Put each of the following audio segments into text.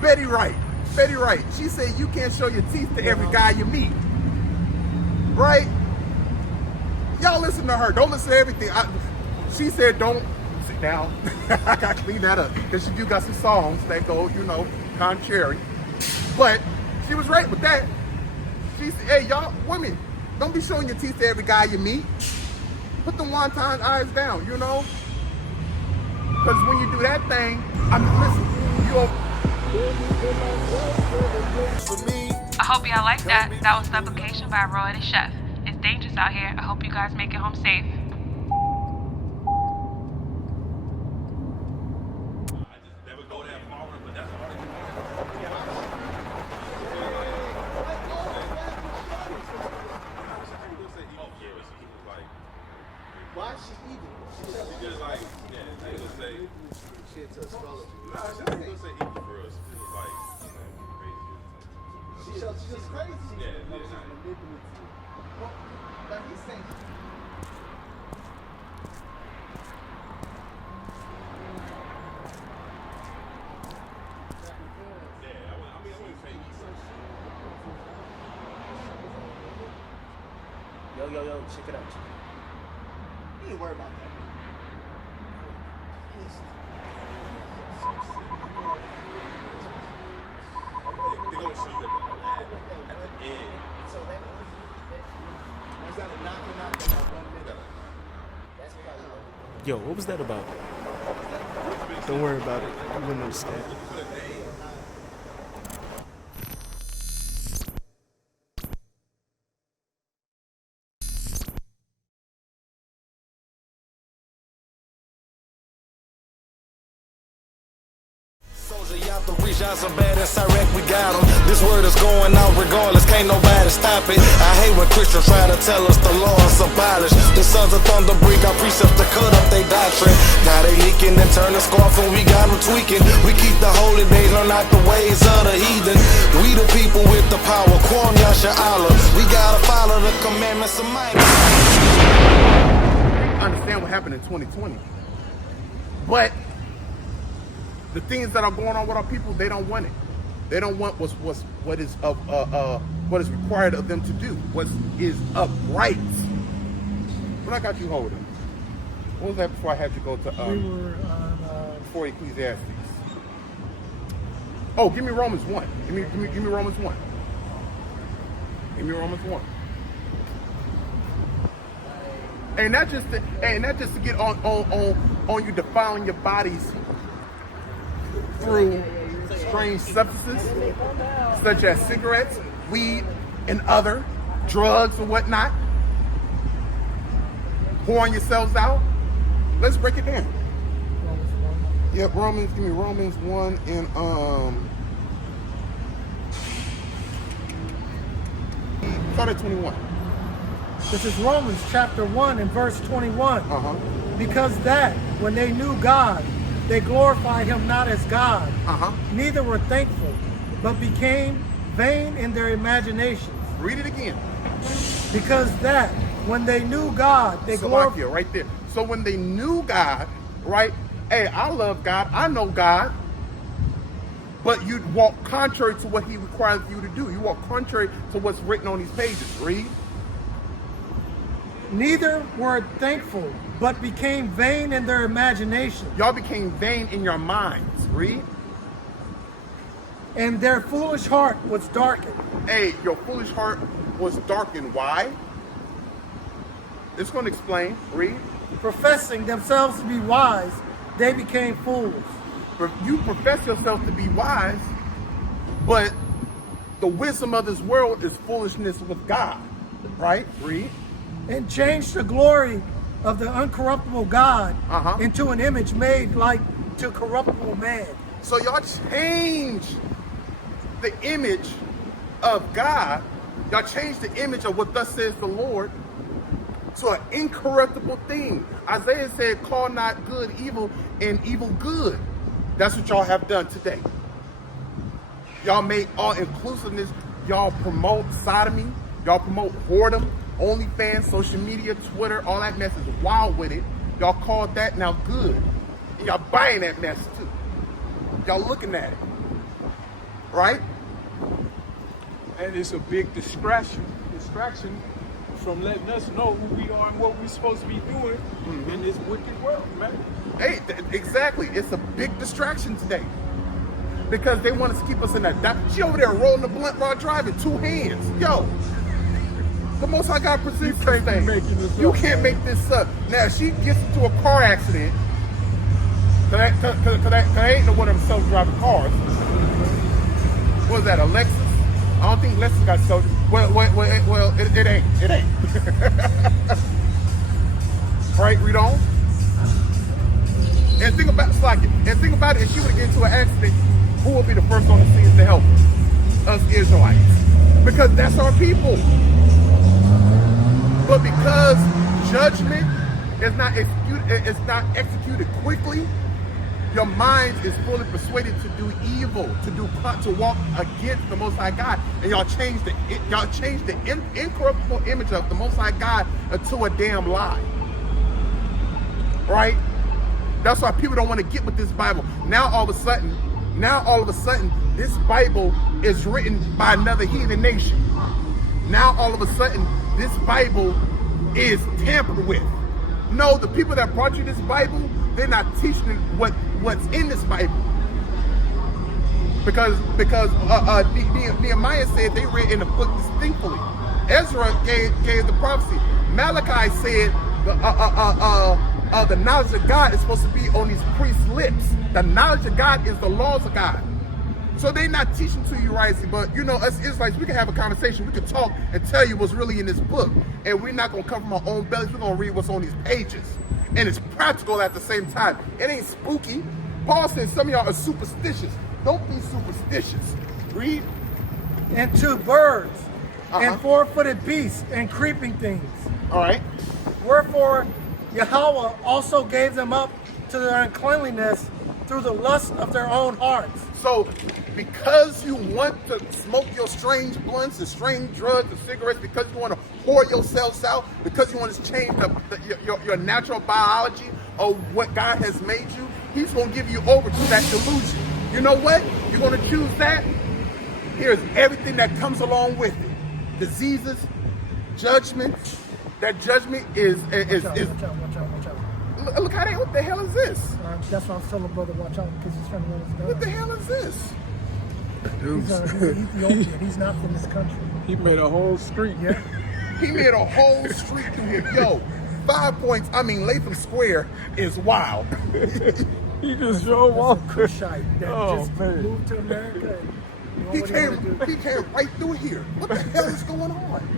Betty Wright. Betty Wright. She said you can't show your teeth to every guy you meet. Right? Y'all listen to her. Don't listen to everything. She said don't sit down. I got to clean that up. Because she do got some songs that go, contrary. But she was right with that. She said, hey, y'all, women, don't be showing your teeth to every guy you meet. Put the wonton eyes down, Because when you do that thing, listen, I hope y'all like that. That was Supplication by Roy the Chef. It's dangerous out here. I hope you guys make it home safe. Why is she eating? Because they would say She into astrology. nah, she would say eat for us. It was like She's just crazy. Yeah, Like, she's yeah. manipulative. Well, like he's saying. I wouldn't say eat for us. Yo, check it out. You ain't worry about that. They're gonna show you at the end. So that was that a knocking out in that 1 minute? That's probably Yo, what was that about? Don't worry about it. You wouldn't understand. Soldier, y'all to reach out so bad and direct, we got them. This word is going out regardless, can't nobody stop it. I hate when Christians try to tell us the law is abolished. The sons of thunder break our precepts to cut up their doctrine. Now they leaking and turning scarf and we got them tweaking. We keep the holy days, learn not the ways of the heathen. We the people with the power, Kwam Yasha Allah. We gotta follow the commandments of Mike. I understand what happened in 2020. But the things that are going on with our people, they don't want it. They don't want what is required of them to do. What is upright. What I got you holding? What was that before I had you go to? We were on. Before Ecclesiastes. Oh, give me Romans 1. Give me Romans 1. Give me Romans 1. And not just to get on you defiling your bodies through strange substances such as cigarettes, weed, and other drugs and whatnot. Pouring yourselves out. Let's break it down. Yep, give me Romans 1 and start at 21. This is Romans chapter 1 and verse 21. Because that when they knew God, they glorified him not as God, neither were thankful, but became vain in their imaginations. Read it again. Because that when they knew God, they glorified. Right there. So when they knew God, right? Hey, I love God. I know God. But you walk contrary to what he requires you to do. You walk contrary to what's written on these pages. Read. Neither were thankful, but became vain in their imagination. Y'all became vain in your minds. Read. And their foolish heart was darkened. Hey, your foolish heart was darkened. Why? It's going to explain. Read. Professing themselves to be wise, they became fools. You profess yourself to be wise, but the wisdom of this world is foolishness with God. Right? Read. And changed the glory of the uncorruptible God into an image made like to corruptible man. So y'all changed the image of God. Y'all changed the image of what thus says the Lord to an incorruptible thing. Isaiah said, call not good evil and evil good. That's what y'all have done today. Y'all made all inclusiveness. Y'all promote sodomy. Y'all promote whoredom. OnlyFans, social media, Twitter, all that mess is wild with it. Y'all called that now good. And y'all buying that mess too. Y'all looking at it. right? And it's a big distraction from letting us know who we are and what we're supposed to be doing in this wicked world, man. Hey, exactly. It's a big distraction today. Because they want to keep us in that. She over there rolling the blunt while driving, 2 hands. Yo, the Most High God presents this thing. You can't make this up. Now, she gets into a car accident. Cause I ain't no one of them self-driving cars. What is that, a Lexus? I don't think Lexus got self. Well, it ain't. It ain't. Right, read on. And think about it. If she would get into an accident, who will be the first on the scene to help us Israelites? Because that's our people. But because judgment is not executed quickly, your mind is fully persuaded to do evil, to walk against the Most High God, and y'all change the incorruptible image of the Most High God into a damn lie. Right? That's why people don't want to get with this Bible. Now all of a sudden, this Bible is written by another heathen nation. Now all of a sudden, this Bible is tampered with. No, the people that brought you this Bible, they're not teaching what's in this Bible. Because Nehemiah said they read in the book distinctly. Ezra gave the prophecy. Malachi said the knowledge of God is supposed to be on these priests' lips. The knowledge of God is the laws of God. So they're not teaching to you rightly, but you know, us Israelites, we can have a conversation. We can talk and tell you what's really in this book. And we're not going to come from our own bellies. We're going to read what's on these pages. And it's practical at the same time. It ain't spooky. Paul says some of y'all are superstitious. Don't be superstitious. Read. And to birds, and 4-footed beasts, and creeping things. All right. Wherefore, Yahweh also gave them up to their uncleanliness through the lust of their own hearts. So, because you want to smoke your strange blunts and strange drugs and cigarettes, because you want to whore yourselves out, because you want to change your natural biology of what God has made you, He's going to give you over to that delusion. You know what? You're going to choose that. Here's everything that comes along with it. Diseases, judgment. That judgment is Watch out. Look how what the hell is this? That's what I was telling brother, watch out, because he's trying to run his gun. What the hell is this? He's Ethiopian. He's not from this country. He made a whole street. Yeah. He made a whole street through here. Yo, 5 points. I mean, Latham Square is wild. He just drove off. Cushite that moved to America. He came right through here. What the hell is going on?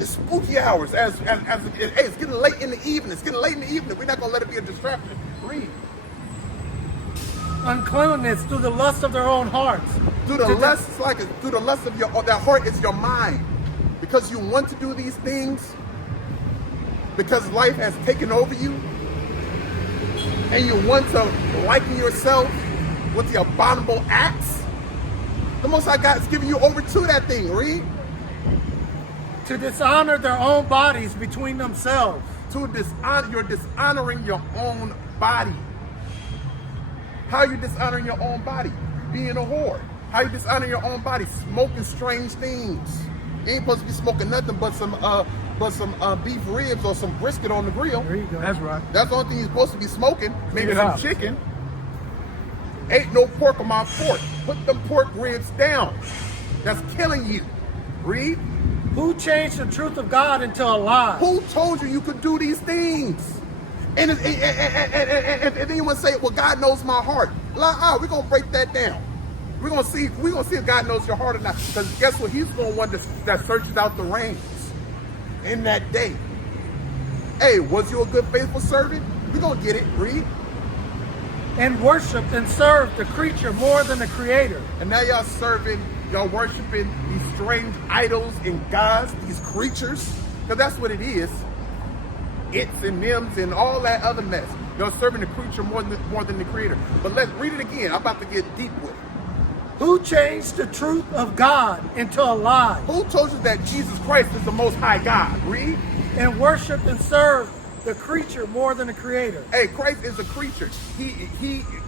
It's spooky hours. Hey, it's getting late in the evening. We're not gonna let it be a distraction. Read. Uncleanness through the lust of their own hearts. Through the lust of that heart is your mind. Because you want to do these things, because life has taken over you, and you want to liken yourself with the abominable acts, the Most High God is giving you over to that thing. Read. To dishonor their own bodies between themselves. You're dishonoring your own body. How are you dishonoring your own body? Being a whore. How are you dishonoring your own body? Smoking strange things. You ain't supposed to be smoking nothing but some beef ribs or some brisket on the grill. There you go. That's right. That's the only thing you're supposed to be smoking. Maybe some chicken. Ain't no pork on my fork. Put them pork ribs down. That's killing you. Read. Who changed the truth of God into a lie? Who told you could do these things? And then you want to say, well, God knows my heart. We're going to break that down. We're going to see if God knows your heart or not. Because guess what? He's the one that searches out the reins in that day. Hey, was you a good, faithful servant? We're going to get it. Read. And worshiped and served the creature more than the creator. And now y'all worshiping these strange idols and gods, these creatures. Because that's what it is. It's and thems and all that other mess. You're serving the creature more than the creator. But let's read it again. I'm about to get deep with it. Who changed the truth of God into a lie? Who told you that Jesus Christ is the Most High God? Read. And worshiped and served the creature more than the creator. Hey, Christ is a creature.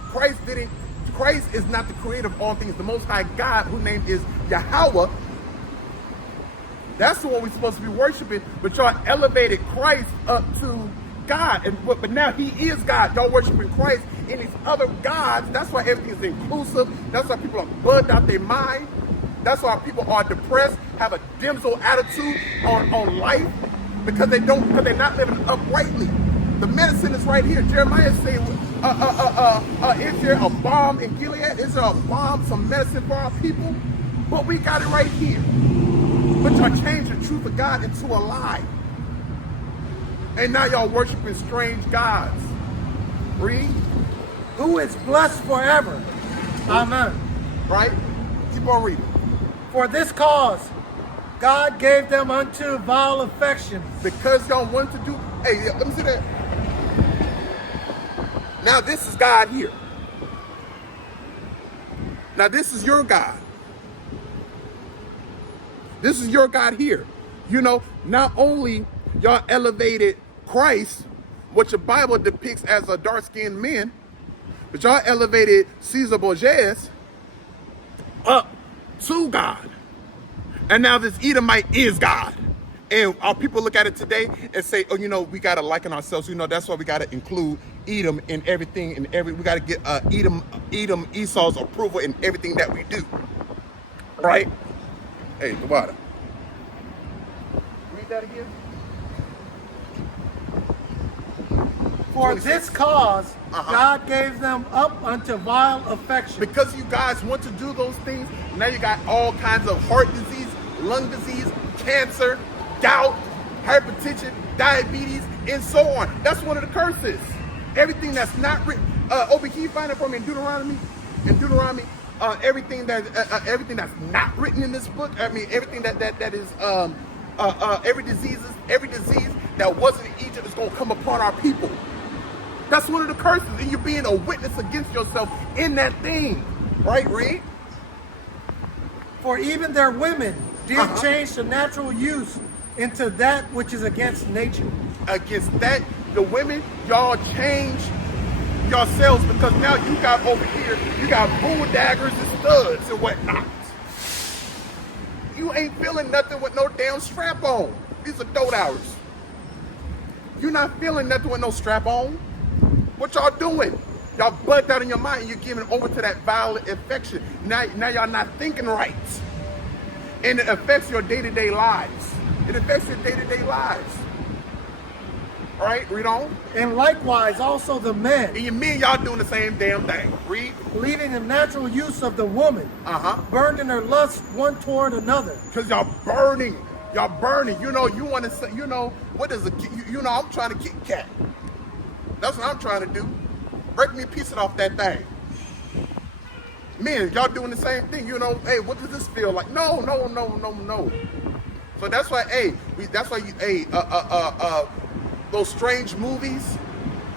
Christ didn't Christ is not the creator of all things. The Most High God, whose name is Yahweh, that's the one we're supposed to be worshiping. But y'all elevated Christ up to God, but now He is God. Y'all worshiping Christ in these other gods. That's why everything's inclusive. That's why people are bugged out their mind. That's why people are depressed, have a dimsel attitude on life, because they're not living uprightly. The medicine is right here. Jeremiah is saying, is there a balm in Gilead? Is there a balm, some medicine for our people? But we got it right here. But y'all changed the truth of God into a lie. And now y'all worshiping strange gods. Read. Who is blessed forever. Amen. Right? Keep on reading. For this cause, God gave them unto vile affections. Because y'all want to do, hey, let me see that. Now this is God here. Now this is your God. This is your God here. You know, not only y'all elevated Christ, what your Bible depicts as a dark-skinned man, but y'all elevated Caesar Borgias up to God. And now this Edomite is God. And our people look at it today and say, oh, you know, we got to liken ourselves. You know, that's why we got to include Edom in everything. We got to get Edom, Esau's approval in everything that we do. Right? Hey, the water. Read that again. For this cause, God gave them up unto vile affection. Because you guys want to do those things, now you got all kinds of heart disease, lung disease, cancer, gout, hypertension, diabetes, and so on. That's one of the curses. Everything that's not written. Obi, can you find it for me in Deuteronomy? In Deuteronomy, everything that's not written in this book. I mean, everything that is every disease that wasn't in Egypt is going to come upon our people. That's one of the curses, and you're being a witness against yourself in that thing. Right, read? For even their women did change the natural use into that which is against nature. Against that, the women, y'all change yourselves, because now you got over here, you got bull daggers and studs and whatnot. You ain't feeling nothing with no damn strap on. These are dope hours. You're not feeling nothing with no strap on. What y'all doing? Y'all bugged out in your mind and you're giving over to that violent infection. Now y'all not thinking right. And it affects your day-to-day lives. It affects your day-to-day lives. All right, read on. And likewise also the men. And you mean y'all doing the same damn thing. Read. Leaving the natural use of the woman. Burned in her lust one toward another. Because y'all burning. Y'all burning. You know, you want to say, you know, what is a, you know, I'm trying to kick cat. That's what I'm trying to do. Break me a piece off that thing. Men, y'all doing the same thing. You know, hey, what does this feel like? No. So that's why, those strange movies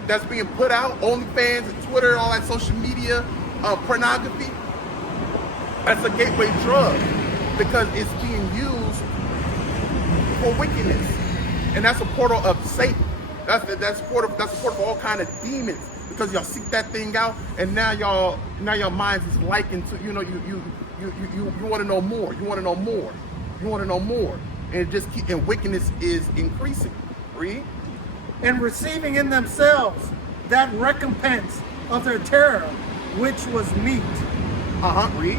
that's being put out, OnlyFans and Twitter, all that social media, pornography, that's a gateway drug, because it's being used for wickedness. And that's a portal of Satan. That's a portal for all kind of demons, because y'all seek that thing out, and now your minds is likened to, you know, you want to know more. You want to know more. You want to know more. And it just and wickedness is increasing. Read. And receiving in themselves that recompense of their terror, which was meat. Read.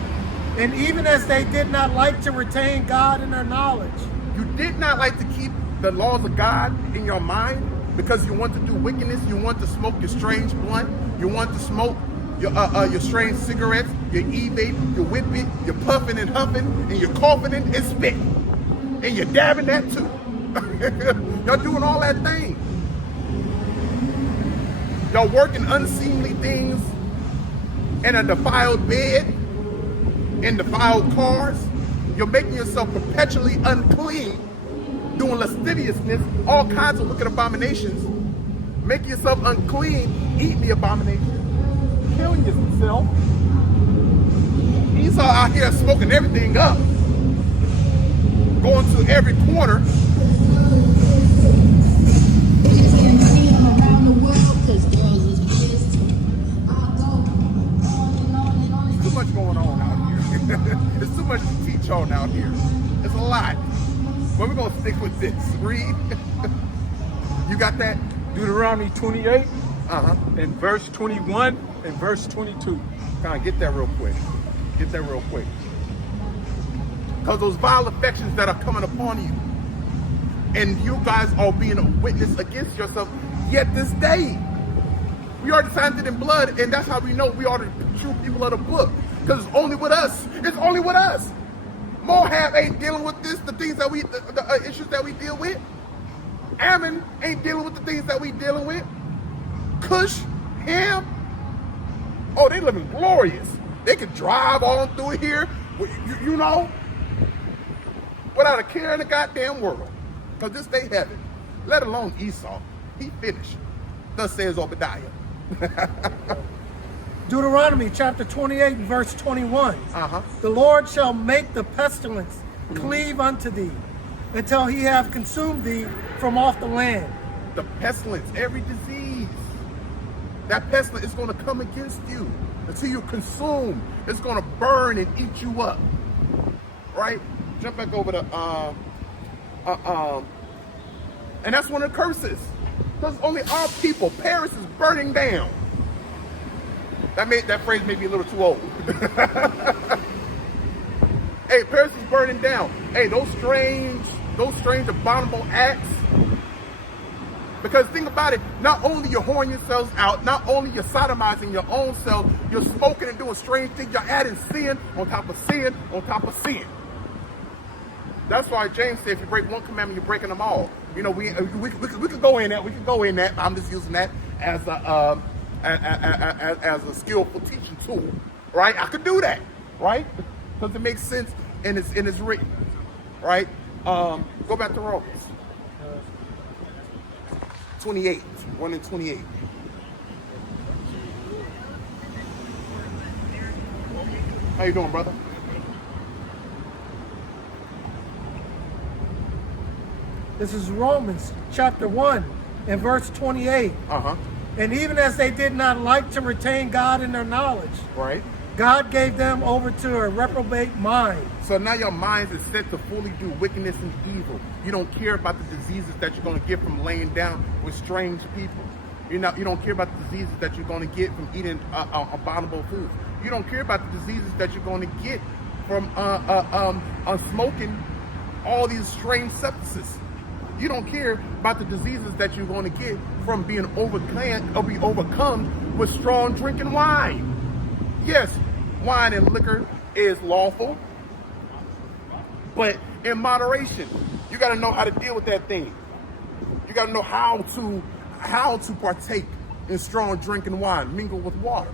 And even as they did not like to retain God in their knowledge. You did not like to keep the laws of God in your mind, because you want to do wickedness. You want to smoke your strange blunt. You want to smoke your strange cigarettes, your e-vape, your whip it, you're puffing and huffing, and you're coughing and spitting. And you're dabbing that too. Y'all doing all that thing. Y'all working unseemly things in a defiled bed, in defiled cars. You're making yourself perpetually unclean, doing lasciviousness, all kinds of wicked abominations, making yourself unclean, eating the abomination, killing yourself. Esau out here smoking everything up, going to every corner. Around the world, 'cause girls is pissed. I go on and on. going on out here. There's too much to teach on out here. It's a lot. But we're going to stick with this. Read. You got that? Deuteronomy 28 Uh-huh. and verse 21 and verse 22. Kind of get that real quick. Get that real quick. Because those vile affections that are coming upon you, and you guys are being a witness against yourself, yet this day, we are signed in blood, and that's how we know we are the true people of the book. Because it's only with us. It's only with us. Moab ain't dealing with this, the things that the issues that we deal with. Ammon ain't dealing with the things that we dealing with. Cush, Ham, oh, they living glorious. They can drive on through here, you know, without a care in the goddamn world. Because this they heaven, let alone Esau. He finished. Thus says Obadiah. Deuteronomy chapter 28 and verse 21. Uh-huh. The Lord shall make the pestilence cleave unto thee, until he have consumed thee from off the land. The pestilence, every disease, that pestilence is going to come against you until you consume. It's going to burn and eat you up. Right? Jump back over to and that's one of the curses. Because only our people, Paris is burning down. That phrase may be a little too old. Hey, Paris is burning down. Hey, those strange abominable acts. Because think about it, not only you're whoring yourselves out, not only you're sodomizing your own self, you're smoking and doing strange things, you're adding sin on top of sin on top of sin. That's why James said if you break one commandment, you're breaking them all. You know, we could go in that. We could go in that. I'm just using that as a skillful teaching tool, right? I could do that, right? Because it makes sense and it's written, right? Go back to Romans 28, 1 and 28. How you doing, brother? This is Romans chapter 1 and verse 28. Uh-huh. And even as they did not like to retain God in their knowledge, Right. God gave them over to a reprobate mind. So now your minds is set to fully do wickedness and evil. You don't care about the diseases that you're going to get from laying down with strange people. You don't care about the diseases that you're going to get from eating abominable foods. You don't care about the diseases that you're going to get from smoking all these strange substances. You don't care about the diseases that you're going to get from being overcome with strong drinking wine. Yes, wine and liquor is lawful, but in moderation. You got to know how to deal with that thing. You got to know how to partake in strong drinking wine, mingle with water,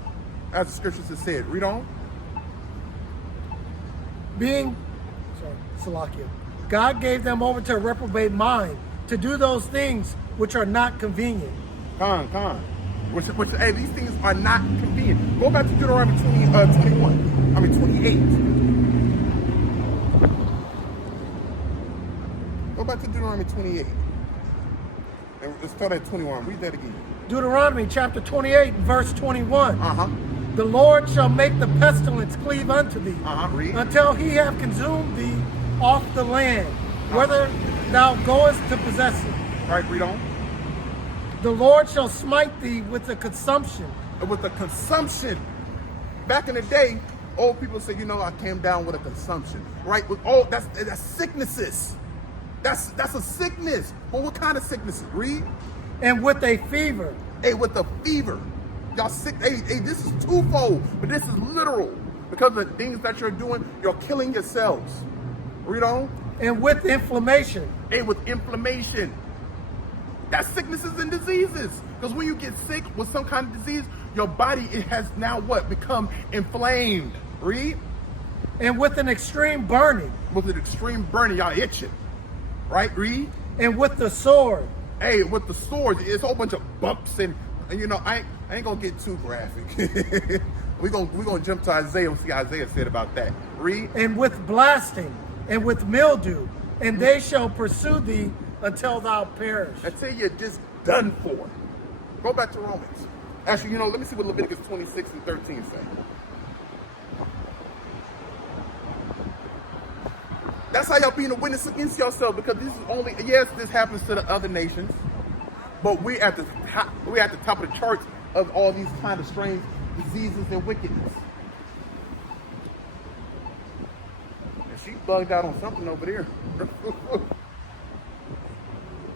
as the scriptures have said. Read on. Salakia. God gave them over to a reprobate mind to do those things which are not convenient. Hey, these things are not convenient. Go back to Deuteronomy 28. Go back to Deuteronomy 28. And let's start at 21. Read that again. Deuteronomy chapter 28 verse 21. Uh-huh. The Lord shall make the pestilence cleave unto thee, Read. until he have consumed thee off the land, whether thou goest to possess it. All right, read on. The Lord shall smite thee with the consumption. With the consumption. Back in the day, old people say, I came down with a consumption. Right? With all that's sicknesses. That's a sickness. Well, what kind of sicknesses? Read. And with a fever. Hey, with a fever. Y'all sick. Hey, this is twofold, but this is literal. Because of the things that you're doing, you're killing yourselves. Read on. And with inflammation. Hey, with inflammation. That's sicknesses and diseases. Because when you get sick with some kind of disease, your body, it has now what? Become inflamed. Read. And with an extreme burning. With an extreme burning, y'all itching. Right? Read. And with the sword. Hey, with the sword, it's a whole bunch of bumps and I ain't gonna get too graphic. We're gonna jump to Isaiah and see what Isaiah said about that. Read. And with blasting, and with mildew, and they shall pursue thee until thou perish. Until you're just done for. Go back to Romans. Actually, let me see what Leviticus 26 and 13 say. That's how y'all being a witness against yourself, because this is only, yes, this happens to the other nations, but we're at the top of the charts of all these kind of strange diseases and wickedness. And she bugged out on something over there.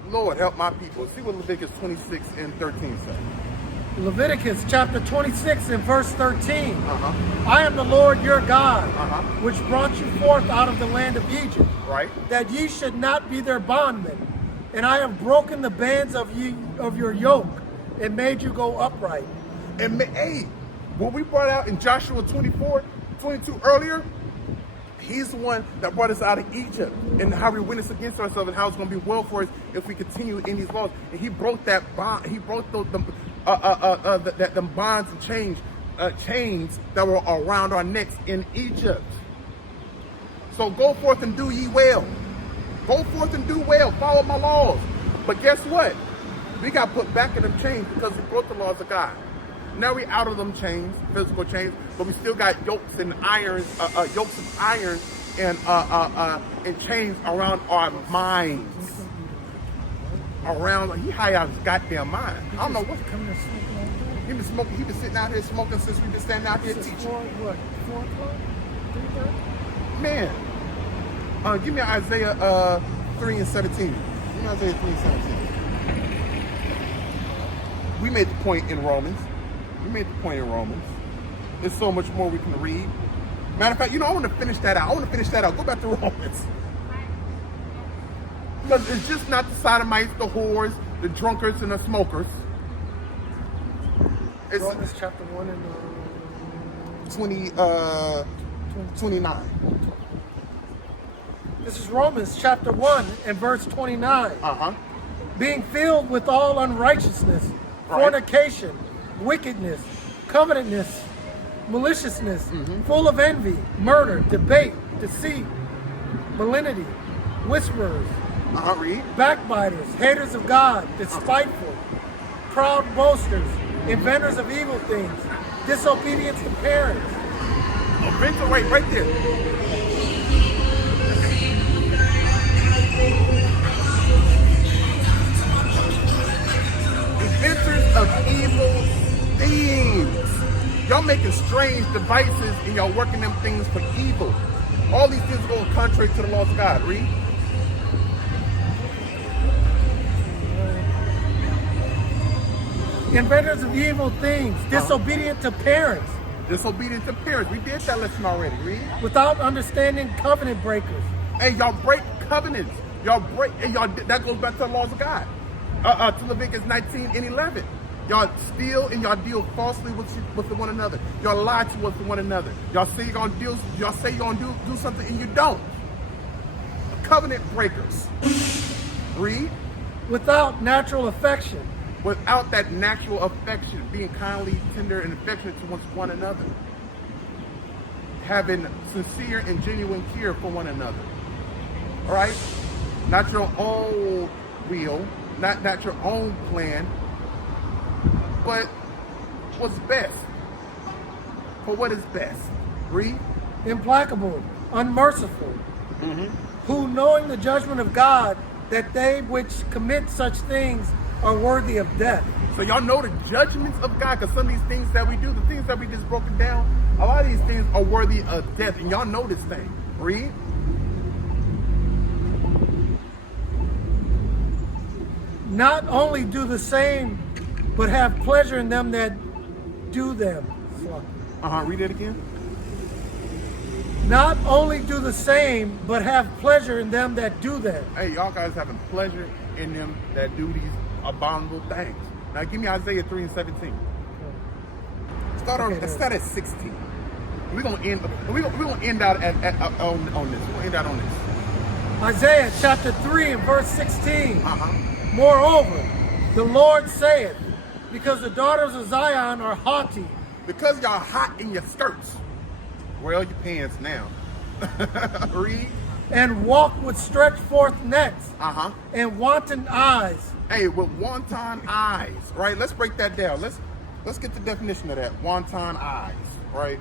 Lord, help my people. See what Leviticus 26 and 13 says. Leviticus chapter 26 and verse 13. I am the Lord your God, which brought you forth out of the land of Egypt, Right. that ye should not be their bondmen. And I have broken the bands of your yoke and made you go upright. And hey, what we brought out in Joshua 24:22 earlier, he's the one that brought us out of Egypt, and how we witness against ourselves, and how it's going to be well for us if we continue in these laws. And he broke that bond. He broke them bonds and chains that were around our necks in Egypt. So go forth and do ye well. Go forth and do well. Follow my laws. But guess what? We got put back in them chains because we broke the laws of God. Now we out of them chains, physical chains, but we still got yokes and irons, yokes of iron and chains around our minds. Around, he high out his goddamn mind. I don't know what's coming to smoking. He been smoking. He been sitting out here smoking since we been standing out here teaching. 4 o'clock? 3:30? Man, give me Isaiah 3 and 17. Give me Isaiah 3 and 17. We made the point in Romans. There's so much more we can read. Matter of fact, I want to finish that out. Go back to Romans. Because it's just not the sodomites, the whores, the drunkards, and the smokers. It's Romans chapter 1 and 29. This is Romans chapter 1 and verse 29. Being filled with all unrighteousness, fornication, wickedness, covetousness, maliciousness, full of envy, murder, debate, deceit, malignity, whisperers, backbiters, haters of God, despiteful, proud boasters, inventors of evil things, disobedient to parents. Right there. Inventors of evil things. Y'all making strange devices and y'all working them things for evil. All these things are going contrary to the laws of God. Read. Inventors of evil things, disobedient to parents. Disobedient to parents. We did that lesson already. Read. Without understanding, covenant breakers. Hey, y'all break covenants. That goes back to the laws of God. To Leviticus 19 and 11. Y'all steal and y'all deal falsely with one another. Y'all lie to one another. Y'all say you're gonna do something and you don't. Covenant breakers. Read. Without natural affection. Without that natural affection, being kindly, tender, and affectionate towards one another. Having sincere and genuine care for one another. All right? Not your own will, not your own plan, but what's best. For what is best. Read. Implacable, unmerciful, who knowing the judgment of God, that they which commit such things are worthy of death. So y'all know the judgments of God, because some of these things that we do, the things that we just broken down, a lot of these things are worthy of death, and y'all know this thing. Read. Not only do the same, but have pleasure in them that do them. Read it again. Not only do the same, but have pleasure in them that do them. Hey, y'all guys having pleasure in them that do these abominable things. Now give me Isaiah 3 and 17. Let's start at 16. We're gonna end out on this. We're gonna end out on this. Isaiah chapter 3 and verse 16. Moreover, the Lord saith, because the daughters of Zion are haughty. Because y'all hot in your skirts. Well, your pants now. Read. And walk with stretched forth necks. And wanton eyes. Hey, with wanton eyes, right? Let's break that down. Let's get the definition of that. Wanton eyes, right?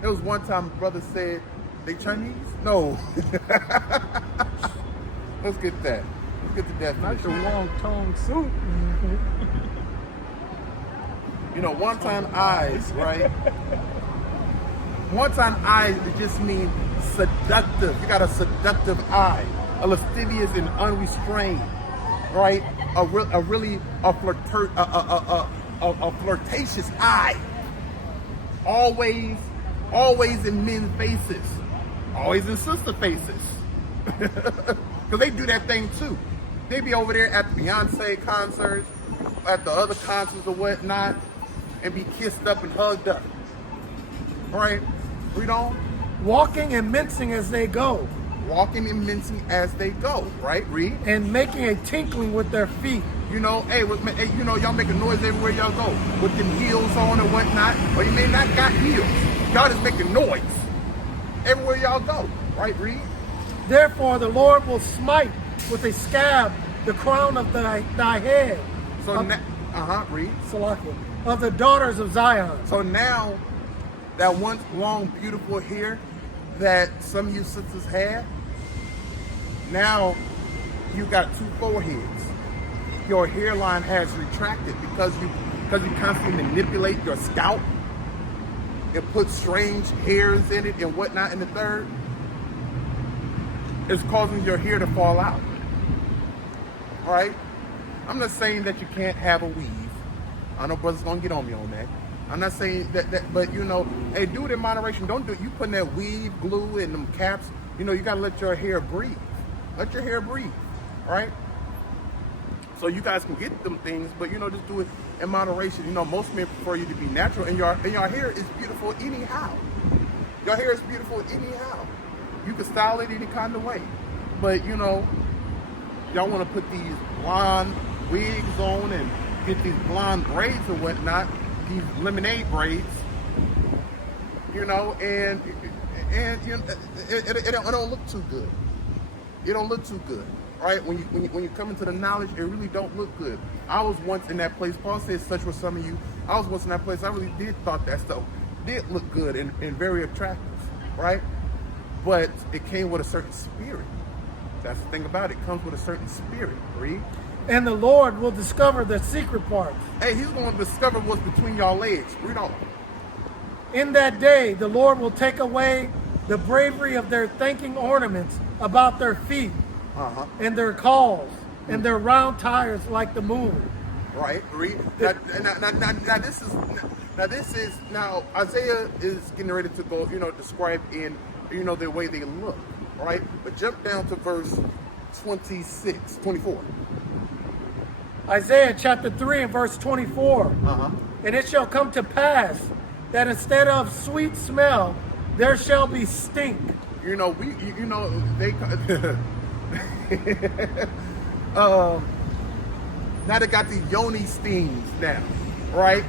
There was one time a brother said They Chinese? No. Let's get that. Let's get the Not the definition. wong-tong soup. You know, one-time eyes, right? One-time eyes, it just means seductive. You got a seductive eye, a lascivious and unrestrained, right? A flirtatious eye. Always in men's faces, always in sister faces, because they do that thing too. They be over there at the Beyonce concerts, at the other concerts or whatnot, and be kissed up and hugged up. All right, read on. Walking and mincing as they go, Walking and mincing as they go. Right, read. and making a tinkling with their feet. You know, hey, you know, y'all make a noise everywhere y'all go with them heels on or whatnot, or you may not got heels. Y'all just making noise everywhere y'all go. Right, read. Therefore the Lord will smite with a scab the crown of thy head. So now, read. Salakia, of the daughters of Zion. So now, that once long, beautiful hair that some of you sisters had, now you got two foreheads. Your hairline has retracted because you constantly manipulate your scalp and put strange hairs in it and whatnot in the third. It's causing your hair to fall out. All right? I'm not saying that you can't have a weave. I know brothers gonna get on me on that. I'm not saying that, but you know, hey, do it in moderation. Don't do it. You putting that weave, glue, and them caps. You know, you gotta let your hair breathe. Let your hair breathe. All right? So you guys can get them things, but you know, just do it in moderation. You know, most men prefer you to be natural, and your hair is beautiful anyhow. Your hair is beautiful anyhow. You can style it any kind of way, but you know, y'all want to put these blonde wigs on and get these blonde braids or whatnot, these lemonade braids. You know, and you know, it don't look too good. It don't look too good. Right? When you come into the knowledge, it really don't look good. I was once in that place. Paul says, such were some of you. I was once in that place. I really did thought that stuff did look good and very attractive, right? But it came with a certain spirit. That's the thing about it. It comes with a certain spirit. Read. And the Lord will discover the secret parts. Hey, he's going to discover what's between y'all legs. Read on. In that day, the Lord will take away the bravery of their thanking ornaments about their feet, and their calls, and their round tires like the moon. Right. Read. Now Isaiah is getting ready to go, you know, describe in, you know, the way they look. Right. But jump down to verse 24. Isaiah chapter 3 and verse 24. And it shall come to pass that instead of sweet smell, there shall be stink. You know, they now they got these yoni steams now, right?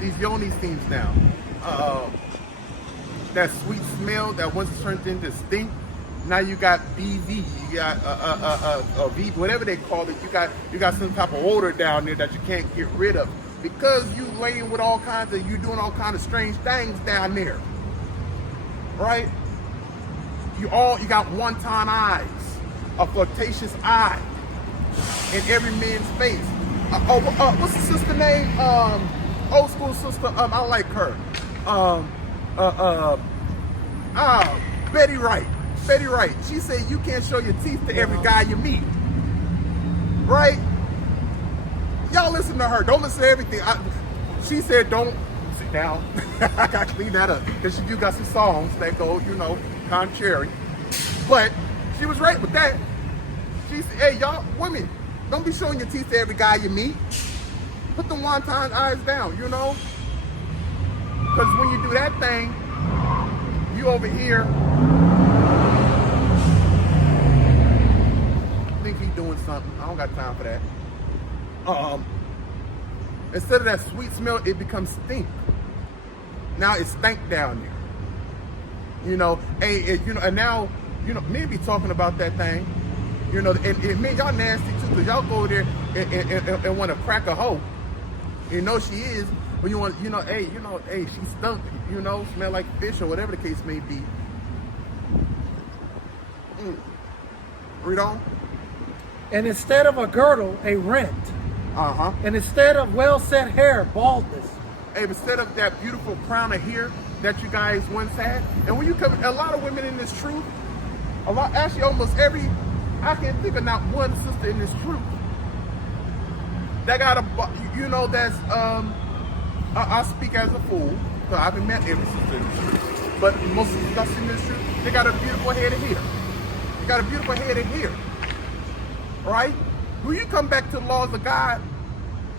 These yoni steams now. That sweet smell that once turned into stink. Now you got BV, you got V, whatever they call it. You got some type of odor down there that you can't get rid of because you laying with you doing all kinds of strange things down there, right? You got one-time eyes, a flirtatious eye in every man's face. What's the sister name? Old school sister. I like her. Betty Wright. Betty Wright. She said you can't show your teeth to every guy you meet. Right? Y'all listen to her. Don't listen to everything. She said don't sit down. I got to clean that up because she do got some songs that go, you know, contrary. But she was right with that. She said, hey, y'all, women, don't be showing your teeth to every guy you meet. Put the one-time eyes down, you know? Because when you do that thing, you over here think he's doing something. I don't got time for that. Instead of that sweet smell, it becomes stink. Now it's stank down there. You know, and now, you know, men be talking about that thing. You know, and man, y'all nasty too, because y'all go there and want to crack a hoe. You know she is, but you want, hey, she stunk, smell like fish or whatever the case may be. Read on. And instead of a girdle, a rent. Uh-huh. And instead of well-set hair, baldness. Hey, instead of that beautiful crown of hair that you guys once had. And when you come, a lot of women in this truth, actually almost every, I can't think of not one sister in this truth that got that's, I speak as a fool, so I haven't met every sister in this truth. But most of the sisters in this truth, they got a beautiful head of hair. They got a beautiful head of hair. Right? When you come back to the laws of God,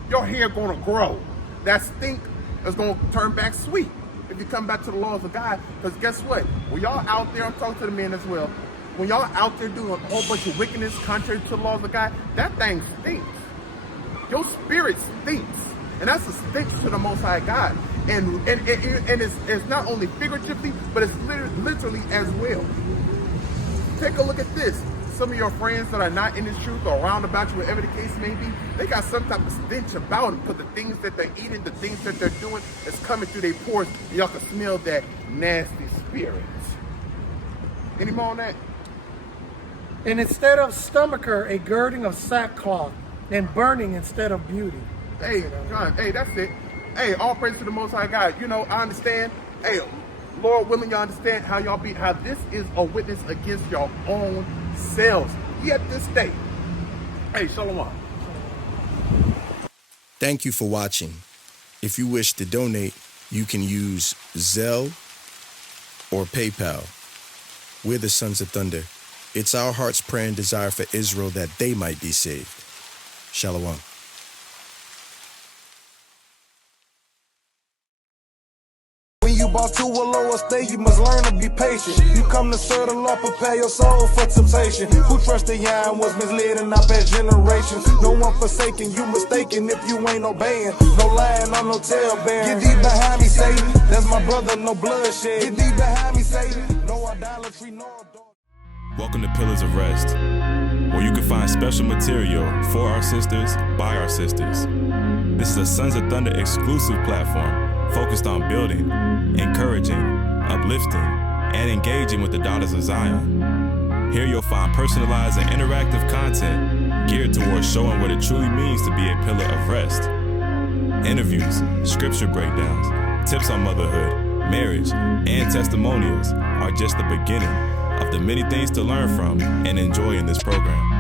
your hair gonna grow. That stink is gonna turn back sweet if you come back to the laws of God. Because guess what? When y'all out there, I'm talking to the men as well. When y'all out there doing a whole bunch of wickedness contrary to the laws of God, that thing stinks. Your spirit stinks. And that's a stench to the Most High God. And it's not only figuratively, but it's literally as well. Take a look at this. Some of your friends that are not in this truth or around about you, whatever the case may be, they got some type of stench about them because the things that they're eating, the things that they're doing is coming through their pores. And y'all can smell that nasty spirit. Any more on that? And instead of stomacher, a girding of sackcloth, and burning instead of beauty. Hey, John, hey, that's it. Hey, all praise to the Most High God. You know, I understand. Hey, Lord willing, y'all understand how this is a witness against your own selves. Yet this day. Hey, shalom. Thank you for watching. If you wish to donate, you can use Zelle or PayPal. We're the Sons of Thunder. It's our heart's prayer and desire for Israel that they might be saved. Shalom. When you bought to a lower state, you must learn to be patient. You come to serve the Lord, prepare your soul for temptation. Who trusted Yah and was misled in our past generations? No one forsaken, you mistaken if you ain't obeying. No lying on no talebearing. Get thee behind me, Satan. That's my brother, no bloodshed. Get thee behind me, Satan. No idolatry, no adultery. Welcome to Pillars of Rest, where you can find special material for our sisters, by our sisters. This is a Sons of Thunder exclusive platform focused on building, encouraging, uplifting, and engaging with the daughters of Zion. Here you'll find personalized and interactive content geared towards showing what it truly means to be a pillar of rest. Interviews, scripture breakdowns, tips on motherhood, marriage, and testimonials are just the beginning of the many things to learn from and enjoy in this program.